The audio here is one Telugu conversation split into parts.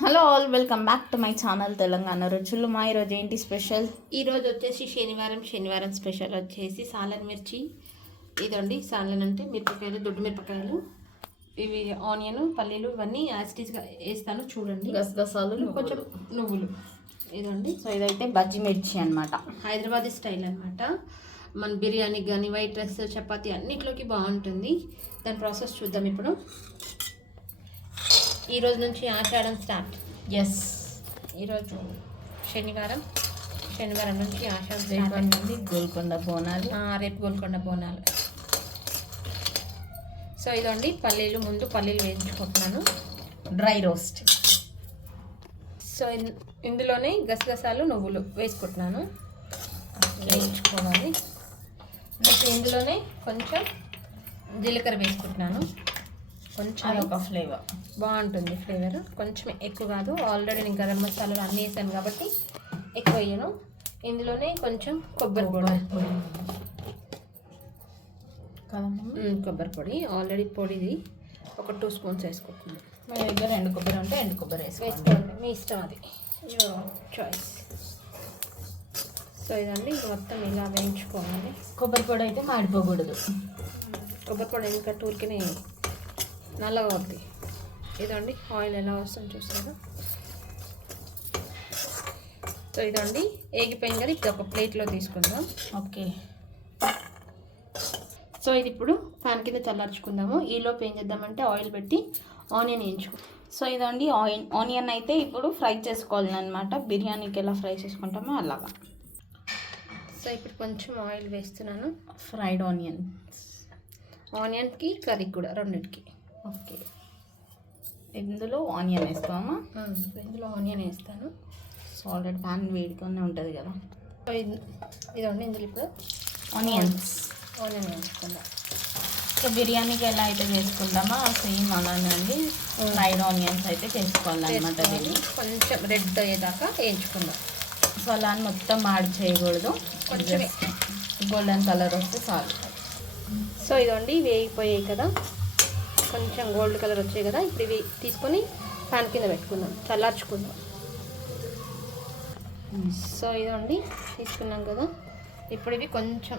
Hello all welcome back to my channel Telangana రుచులు. మా ఈరోజు ఏంటి స్పెషల్? ఈరోజు వచ్చేసి శనివారం శనివారం స్పెషల్ వచ్చేసి సాలన్ మిర్చి. ఇదండి సాలన్ అంటే మిరపకాయలు దొడ్డు మిరపకాయలు. ఇవి ఆనియన్ పల్లీలు ఇవన్నీ యాసిటీస్గా వేస్తాను చూడండి. గసగసాలు కొంచెం నువ్వులు. ఇదండి. సో ఇదైతే బజ్జి మిర్చి అనమాట హైదరాబాదీ స్టైల్ అనమాట మన బిర్యానీకి కానీ వైట్ రైస్ చపాతీ అన్నిట్లోకి బాగుంటుంది. దాని ప్రాసెస్ చూద్దాం ఇప్పుడు. ఈ రోజు నుంచి ఆషాఢం స్టార్ట్ ఎస్ ఈరోజు శనివారం. శనివారం నుంచి ఆషాఢం స్టార్ట్ నుండి గోల్కొండ బోనాలు. ఆ, రేపు గోల్కొండ బోనాలు. సో ఇదండి పల్లీలు ముందు పల్లీలు వేయించుకుంటున్నాను. డ్రై రోస్ట్ సో ఇన్- ఇందులోనే గసగసాలు నువ్వులు వేసుకుంటున్నాను. వేయించుకోవాలి. నెక్స్ట్ ఇందులోనే కొంచెం జీలకర్ర వేసుకుంటున్నాను. కొంచెం అదొక ఫ్లేవర్. బాగుంటుంది ఫ్లేవర్. కొంచెం ఎక్కువ కాదు. ఆల్రెడీ నేను గరం మసాలాలు అన్నీ వేసాను కాబట్టి ఎక్కువ వేయను. ఇందులోనే కొంచెం కొబ్బరి పొడి. కొబ్బరి పొడి. ఆల్రెడీ పొడిది ఒక టూ స్పూన్స్ వేసుకుంటున్నాను మీ దగ్గర ఎండు కొబ్బరి ఉంటే ఎండు కొబ్బరి వేసుకోండి. వేసుకోండి. మీ ఇష్టం అది. చాయిస్ సో ఇదండి ఇది మొత్తం ఇలా వేయించుకోవాలి. కొబ్బరి పొడి అయితే మాడిపోకూడదు. కొబ్బరి పొడి ఇంకా టూర్కిని నల్లగా ఉంది ఇదండి ఆయిల్ ఎలా వస్తుంది చూస్తారా సో ఇదండి ఏగిపోయింది కదా ఇప్పుడు ఒక ప్లేట్లో తీసుకుందాం. ఓకే. సో ఇది ఇప్పుడు ఫ్యాన్ కింద చల్లార్చుకుందాము. ఈలోపు ఏం చేద్దామంటే ఆయిల్ పెట్టి ఆనియన్ వేయించుకో సో ఇదండి ఆయిల్ ఆనియన్ అయితే ఇప్పుడు ఫ్రై చేసుకోవాలి అనమాట బిర్యానీకి ఎలా ఫ్రై చేసుకుంటామో అలాగా. సో ఇప్పుడు కొంచెం ఆయిల్ వేస్తున్నాను. ఫ్రైడ్ ఆనియన్ ఆనియన్కి కర్రీ కూడా రెండింటికి. ఓకే. ఇందులో ఆనియన్ వేస్తామా ఇందులో ఆనియన్ వేస్తాను. సో ఆల్రెడీ ప్యాన్ వేడిగానే ఉంటుంది కదా. సో ఇది ఇదండి ఇందులో ఇప్పుడు ఆనియన్స్. ఆనియన్ వేసుకుందాం. సో బిర్యానీకి ఎలా అయితే చేసుకుంటామో సేమ్ అలానే అండి. ఫ్రైడ్ ఆనియన్స్ అయితే చేసుకోవాలన్నమాట కొంచెం రెడ్ అయ్యేదాకా వేయించుకుందాం. సో అలా అని మొత్తం యాడ్ చేయకూడదు. కొంచెమే. గోల్డెన్ కలర్ వస్తే చాలు. సో ఇదండి వేగిపోయాయి కదా. కొంచెం గోల్డ్ కలర్ వచ్చాయి కదా ఇప్పుడు ఇవి తీసుకొని ఫ్యాన్ కింద పెట్టుకుందాం చల్లార్చుకుందాం. సో ఇదండి తీసుకున్నాం కదా. ఇప్పుడు ఇవి కొంచెం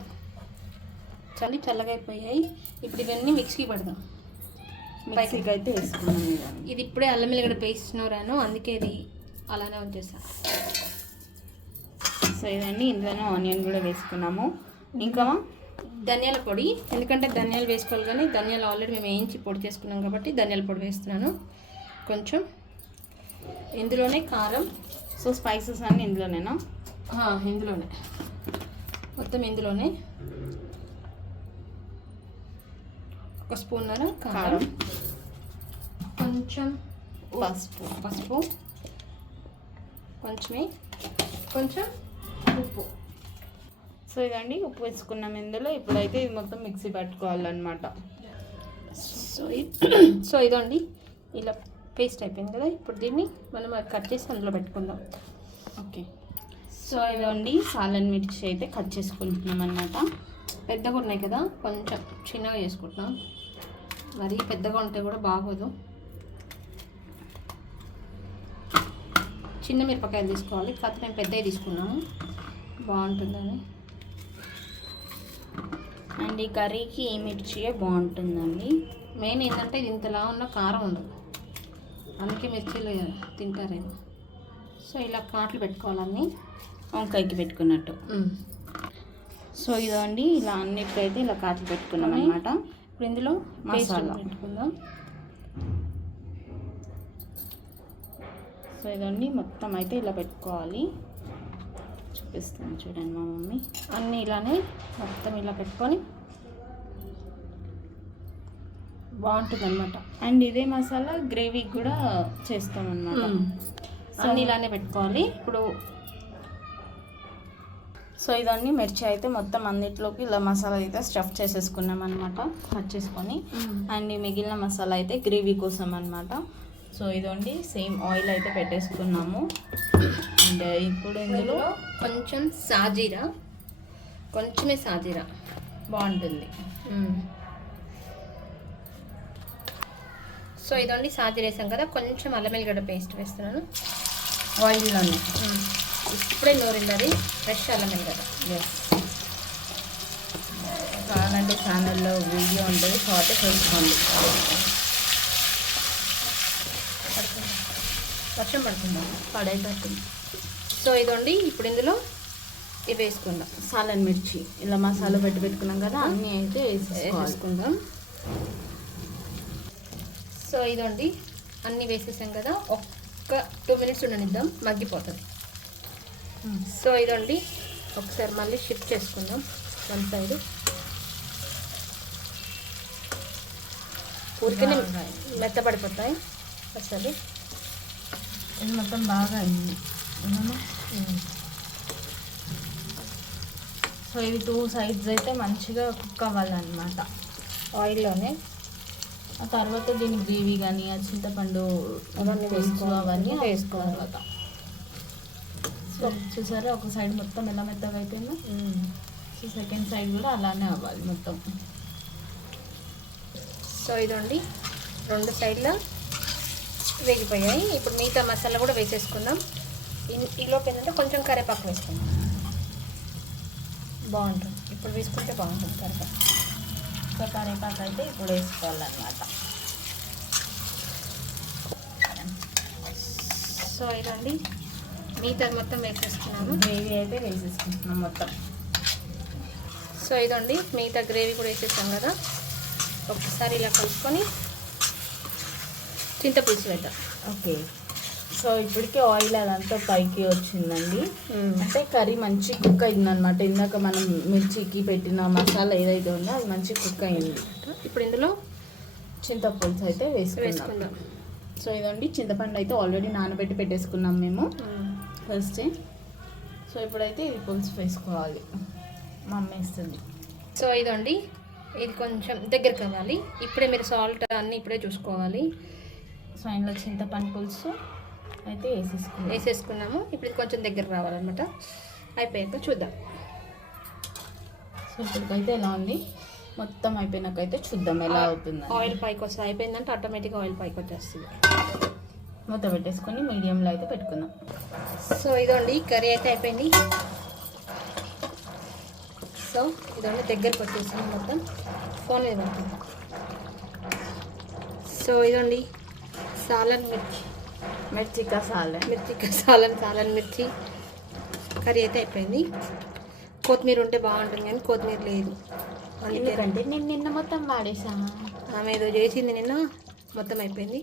చల్లి చల్లగా అయిపోయాయి ఇప్పుడు ఇవన్నీ మిక్సీకి పడదాం. మిక్సీకి అయితే వేసుకున్నాం ఇది ఇప్పుడే అల్లం వెల్లిగడ్డ పేస్ట్ నూరాను అందుకే ఇది అలానే ఉంచేసా. సో ఇవన్నీ ఇందులోనే ఆనియన్ కూడా వేసుకున్నాము. ఇంకా ధనియాల పొడి. ఎందుకంటే ధనియాలు వేసుకోవాలి కానీ ధనియాలు ఆల్రెడీ మేము వేయించి పొడి చేసుకున్నాం కాబట్టి ధనియాల పొడి వేస్తున్నాను. కొంచెం ఇందులోనే కారం సో స్పైసెస్ అన్నీ ఇందులోనేనా? ఇందులోనే. మొత్తం ఇందులోనే ఒక స్పూన్నర కారం కారం కొంచెం పసుపు పసుపు కొంచెమే కొంచెం ఉప్పు. సో ఇదండి ఉప్పు వేసుకున్నాం ఇందులో. ఇప్పుడైతే ఇది మొత్తం మిక్సీ పట్టుకోవాలన్నమాట. సో సో ఇదండి. ఇలా పేస్ట్ అయిపోయింది కదా. ఇప్పుడు దీన్ని మనం కట్ చేసి అందులో పెట్టుకుందాం. ఓకే. సో ఇదండి సాలన్ మిర్చి అయితే కట్ చేసుకుంటున్నాం అనమాట పెద్దగా ఉన్నాయి కదా. కొంచెం చిన్నగా చేసుకుంటున్నాం. మరీ పెద్దగా ఉంటే కూడా బాగోదు. చిన్న మిరపకాయలు తీసుకోవాలి. కాకపోతే మేము పెద్దవి తీసుకున్నాము. బాగుంటుందని. అండ్ ఈ కర్రీకి ఈ మిర్చియే బాగుంటుందండి. మెయిన్ ఏంటంటే ఇది ఇంతలా ఉన్న కారం ఉండదు. అందుకే మిర్చీలు తింటారేమో సో ఇలా కాట్లు పెట్టుకోవాలన్నీ. వంకాయకి పెట్టుకున్నట్టు. సో ఇదండి ఇలా అన్నిటికైతే ఇలా కాట్లు పెట్టుకున్నాం అనమాట ఇప్పుడు ఇందులో మసాలా. పెట్టుకుందాం. సో ఇదండి మొత్తం అయితే ఇలా పెట్టుకోవాలి. చూపిస్తాను చూడండి మా మమ్మీ. అన్నీ ఇలానే మొత్తం ఇలా పెట్టుకొని బాగుంటుంది అనమాట అండ్ ఇదే మసాలా గ్రేవీకి కూడా చేస్తాం అనమాట అన్నీ ఇలానే పెట్టుకోవాలి. ఇప్పుడు సో ఇదన్నీ మిర్చి అయితే మొత్తం అన్నిట్లోకి ఇలా మసాలా అయితే స్టఫ్ చేసేసుకున్నాం అనమాట కట్ చేసుకొని. అండ్ మిగిలిన మసాలా అయితే గ్రేవీ కోసం అనమాట సో ఇదండి సేమ్ ఆయిల్ అయితే పెట్టేసుకున్నాము. అండ్ ఇప్పుడు ఇందులో కొంచెం సాజీరా కొంచెమే సాజీరా. బాగుంటుంది. సో ఇదండి సాజీర వేసాం కదా కొంచెం అల్లం వెల్లిగడ్డ పేస్ట్ వేస్తున్నాను. ఆయిల్లోనే. ఇప్పుడే నూరింది అది ఫ్రెష్ అల్లం వెల్లిగడ్డ ఎస్ కావాలంటే ఛానల్లో వీడియో ఉంటుంది షార్ట్ చూసుకోండి పడుతుంది వర్షం పడుతుందా? పడేటట్టుంది సో ఇదండి ఇప్పుడు ఇందులో ఇవి వేసుకుందాం. సాలన్ మిర్చి. ఇలా మసాలా పెట్టి పెట్టుకున్నాం కదా అన్నీ అయితే వేసేసుకోవాలి. వేసుకుందాం సో ఇదండి అన్నీ వేసేసాం కదా ఒక్క టూ మినిట్స్ ఉండనిద్దాం మగ్గిపోతుంది. సో ఇదండి ఒకసారి మళ్ళీ షిఫ్ట్ చేసుకుందాం వన్ సైడ్. ఊరికనే. మెత్తపడిపోతాయి అసలు. ఇది మొత్తం బాగా అయింది? సో ఇది టూ సైడ్స్ అయితే మంచిగా కుక్ అవ్వాలన్నమాట. ఆయిల్లోనే ఆ తర్వాత దీని గ్రేవీ కానీ ఆ చింతపండు అవన్నీ వేసుకోవాలి. అవన్నీ. వేసుకోవాలి. తర్వాత. సో చూసారా? ఒక సైడ్ మొత్తం ఎలా మెత్తగా అయిపోయిందో? సో సెకండ్ సైడ్ కూడా అలానే అవ్వాలి మొత్తం. సో ఇదండి. రెండు సైడ్ల వేగిపోయాయి ఇప్పుడు మిగతా మసాలా కూడా వేసేసుకుందాం. ఇన్- ఈలోపు ఏంటంటే కొంచెం కరివేపాకు వేసుకుందాం. బాగుంటుంది. ఇప్పుడు వేసుకుంటే బాగుంటుంది కరివేపాకు. సో కరివేపాకు అయితే ఇప్పుడు వేసుకోవాలన్నమాట. సో ఇదండి. మిగతా మొత్తం వేసేసుకున్నాము. గ్రేవీ అయితే వేసేసుకుంటున్నాం మొత్తం. సో ఇదండి. మిగతా గ్రేవీ కూడా వేసేసాం కదా. ఒకసారి ఇలా కలుపుకొని చింతపులుసు వేద్దాం ఓకే. సో ఇప్పటికే ఆయిల్ అదంతా పైకి వచ్చిందండి. అంటే కర్రీ మంచి కుక్ అయింది అనమాట ఇందాక మనం మిర్చికి పెట్టిన మసాలా ఏదైతే ఉందో అది మంచి కుక్ అయింది ఇప్పుడు ఇందులో? చింతపులుసు అయితే వేసుకుందాం. సో ఇదండి. చింతపండు అయితే ఆల్రెడీ నానబెట్టి పెట్టేసుకున్నాం మేము. ఫస్ట్ సో ఇప్పుడైతే ఇది పులుసు వేసుకోవాలి. మా అమ్మ వేస్తుంది. సో ఇదండి. ఇది కొంచెం దగ్గర కావాలి ఇప్పుడే మీరు సాల్ట్ అన్నీ ఇప్పుడే చూసుకోవాలి. సో ఇందులో చింతపండు పులుసు అయితే వేసేసుకున్నాం. వేసేసుకున్నాము. ఇప్పుడు కొంచెం దగ్గర రావాలన్నమాట. అయిపోయాక చూద్దాం. సో ఇప్పటికైతే ఎలా ఉంది? మొత్తం అయిపోయినాకైతే చూద్దాం ఎలా అవుతుంది ఆయిల్ పైకి వస్తుంది అయిపోయిందంటే ఆటోమేటిక్గా ఆయిల్ పైకి వచ్చేస్తుంది. మూత పెట్టేసుకొని మీడియంలో అయితే పెట్టుకుందాం. సో ఇదండి కర్రీ అయితే అయిపోయింది. సో ఇదండి దగ్గరకు వచ్చేసింది మొత్తం. ఫోన్ పడుతుంది సో ఇదండి సాలన్ మిర్చి. మిర్చి కసాలే మిర్చి సాలన్ సాలన్ మిర్చి. కర్రీ అయితే అయిపోయింది. కొత్తిమీర ఉంటే బాగుంటుంది కానీ కొత్తిమీర లేదు. ఎందుకంటే నేను నిన్న మొత్తం వాడేసాను ఆమె ఏదో చేసింది నిన్న మొత్తం అయిపోయింది.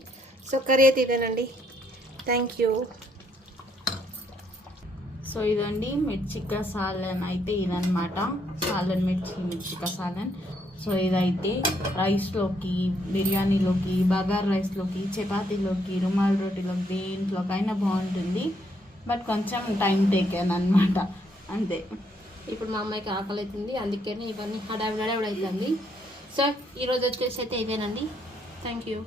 సో కర్రీ అయితే ఇదేనండి. థ్యాంక్ యూ సో ఇదండి మిర్చి కసాలన్ అయితే ఇదనమాట సాలన్ మిర్చి మిర్చి కసాలన్ సో ఇదైతే రైస్లోకి బిర్యానీలోకి బగార్ రైస్లోకి చపాతీలోకి రుమాల్ రోటీలోకి దేంట్లోకైనా బాగుంటుంది. బట్ కొంచెం టైం టేకెన్ అనమాట అంతే. ఇప్పుడు మా అమ్మాయికి ఆకలి అవుతుంది అందుకని ఇవన్నీ హడావిడి హడావిడి అవుతుంది. సో ఈరోజు వచ్చేసి అయితే ఇదేనండి థ్యాంక్ యూ